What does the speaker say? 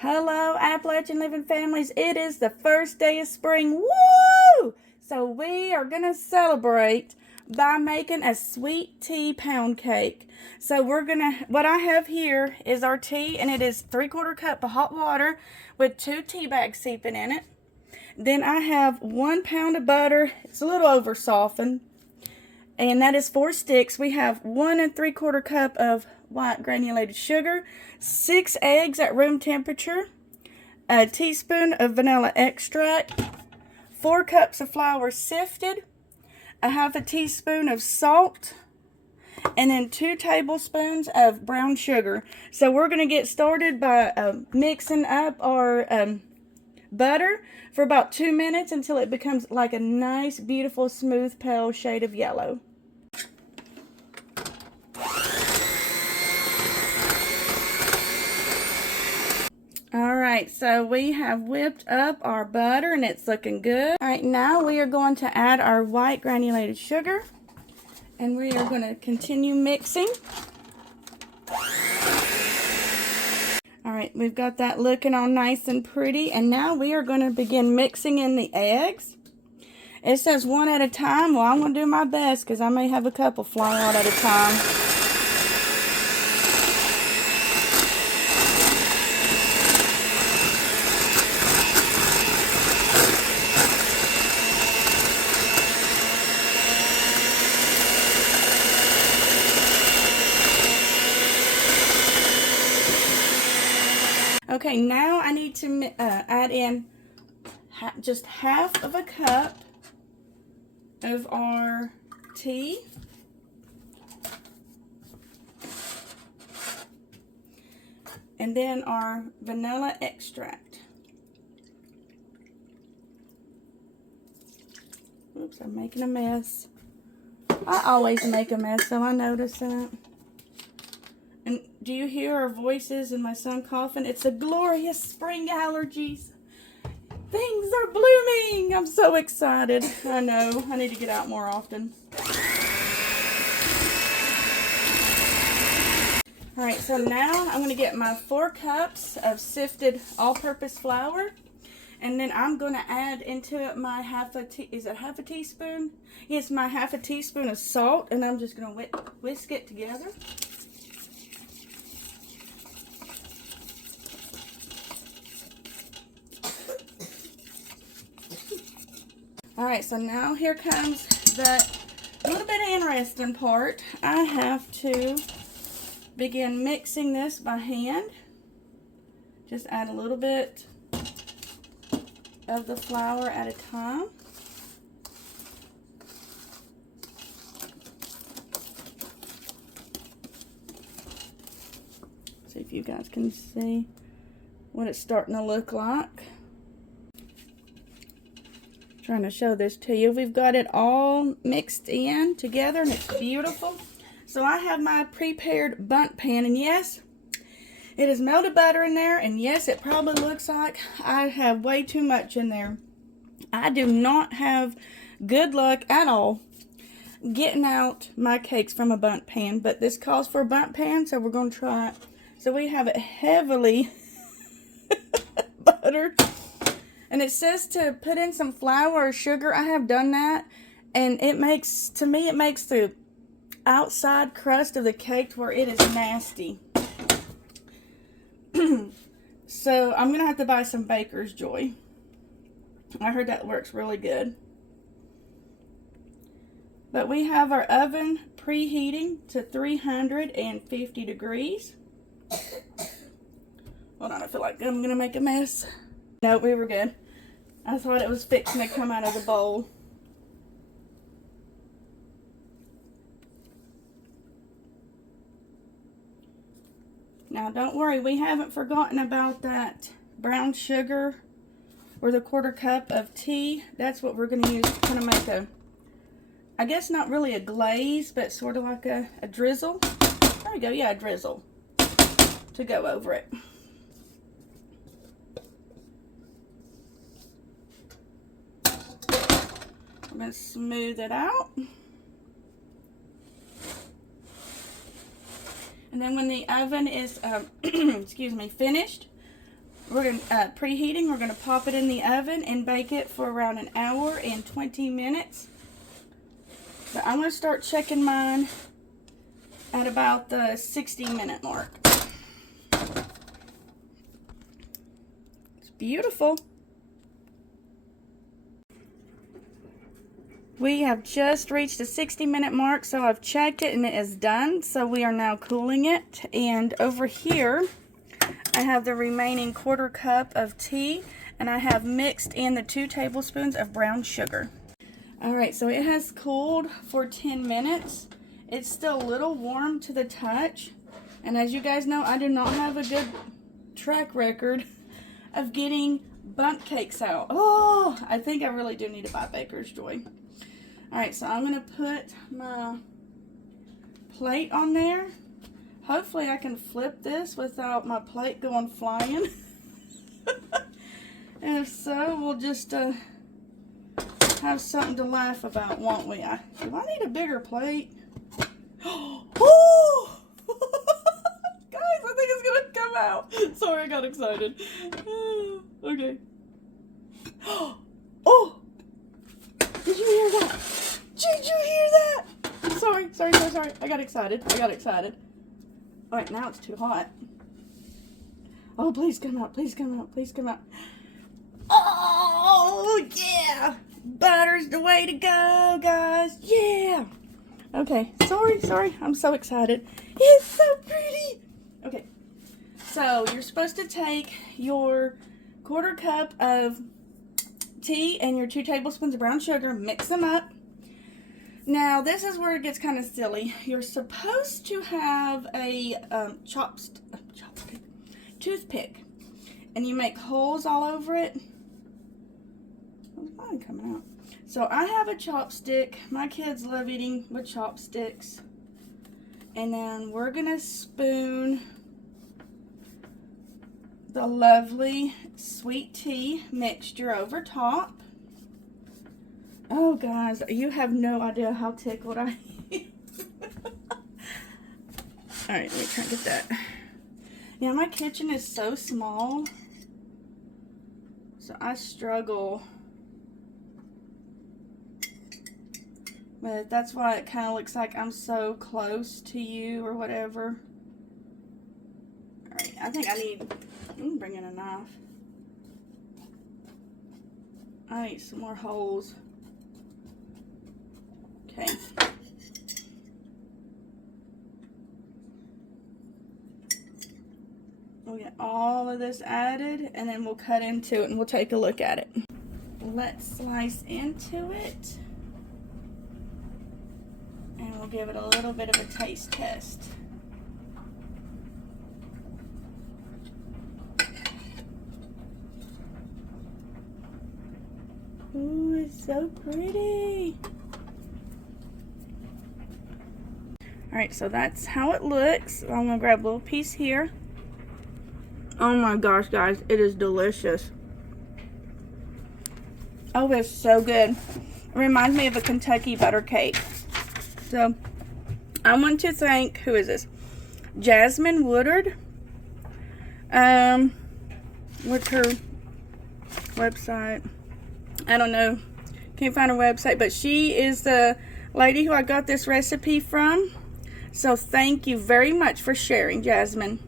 Hello, Appalachian Living families. It is the first day of spring. Woo! So we are going to celebrate by making a sweet tea pound cake. So what I have here is our tea, and it is 3/4 cup of hot water with 2 tea bags seeping in it. Then I have 1 pound of butter. It's a little over softened. And that is 4 sticks. We have 1 3/4 cup of white granulated sugar, 6 eggs at room temperature, a teaspoon of vanilla extract, 4 cups of flour sifted, a 1/2 teaspoon of salt, and then 2 tablespoons of brown sugar. So we're going to get started by mixing up our butter for about 2 minutes until it becomes like a nice, beautiful, smooth, pale shade of yellow. Alright, so we have whipped up our butter and it's looking good. Alright, now we are going to add our white granulated sugar and we are going to continue mixing. Alright, we've got that looking all nice and pretty, and now we are going to begin mixing in the eggs. It says 1 at a time. Well, I'm going to do my best because I may have a couple fly out at a time. Okay, now I need to add in just 1/2 of a cup of our tea. And then our vanilla extract. Oops, I'm making a mess. I always make a mess, so I notice that. And do you hear our voices and my son coughing? It's a glorious spring allergies. Things are blooming. I'm so excited. I know. I need to get out more often. Alright, so now I'm going to get my 4 cups of sifted all-purpose flour. And then I'm going to add into it my 1/2 teaspoon? Yes, my 1/2 teaspoon of salt. And I'm just going to whisk it together. Alright, so now here comes the little bit of interesting part. I have to begin mixing this by hand. Just add a little bit of the flour at a time. See if you guys can see what it's starting to look like. Trying to show this to you. We've got it all mixed in together and it's beautiful. So I have my prepared bundt pan, and yes, it is melted butter in there, and yes, it probably looks like I have way too much in there. I do not have good luck at all getting out my cakes from a bundt pan, but this calls for a bundt pan, so we're going to try it. So we have it heavily buttered. And it says to put in some flour or sugar. I have done that. And it makes the outside crust of the cake where it is nasty. So I'm going to have to buy some Baker's Joy. I heard that works really good. But we have our oven preheating to 350 degrees. Hold on, I feel like I'm going to make a mess. No, we were good. I thought it was fixing to come out of the bowl. Now, don't worry. We haven't forgotten about that brown sugar or the 1/4 cup of tea. That's what we're going to use to kind of make a, I guess not really a glaze, but sort of like a drizzle. There we go. Yeah, a drizzle to go over it. I'm going to smooth it out. And then when the oven is, excuse me, finished, We're going to preheating. We're going to pop it in the oven and bake it for around an hour and 20 minutes. But I'm going to start checking mine at about the 60-minute mark. It's beautiful. We have just reached the 60-minute mark, so I've checked it and it is done. So we are now cooling it. And over here, I have the remaining 1/4 cup of tea, and I have mixed in the 2 tablespoons of brown sugar. Alright, so it has cooled for 10 minutes. It's still a little warm to the touch. And as you guys know, I do not have a good track record of getting bundt cakes out. Oh, I think I really do need to buy Baker's Joy. Alright, so I'm going to put my plate on there. Hopefully I can flip this without my plate going flying. And if so, we'll just have something to laugh about, won't we? Do I need a bigger plate? Oh! Guys, I think it's going to come out. Sorry, I got excited. Okay. Oh! Did you hear that? Did you hear that? Sorry. I got excited. Alright, now it's too hot. Oh, please come out. Oh, yeah! Butter's the way to go, guys. Yeah! Okay, sorry. I'm so excited. It's so pretty. Okay, so you're supposed to take your 1/4 cup of tea and your 2 tablespoons of brown sugar, mix them up. Now, this is where it gets kind of silly. You're supposed to have a toothpick, and you make holes all over it. What's mine coming out? So I have a chopstick. My kids love eating with chopsticks. And then we're gonna spoon the lovely sweet tea mixture over top. Oh, guys, you have no idea how tickled I am. Alright, let me try and get that. Yeah, my kitchen is so small, so I struggle. But that's why it kind of looks like I'm so close to you or whatever. Alright, I think I can bring in a knife. I need some more holes. Okay. We'll get all of this added, and then we'll cut into it and we'll take a look at it. Let's slice into it. And we'll give it a little bit of a taste test. Ooh, it's so pretty. Alright, so that's how it looks. I'm going to grab a little piece here. Oh my gosh, guys, it is delicious. Oh, it's so good. It reminds me of a Kentucky butter cake. So, I want to thank, who is this? Jasmine Woodard. What's her website? I don't know. Can't find her website, but she is the lady who I got this recipe from. So, thank you very much for sharing, Jasmine.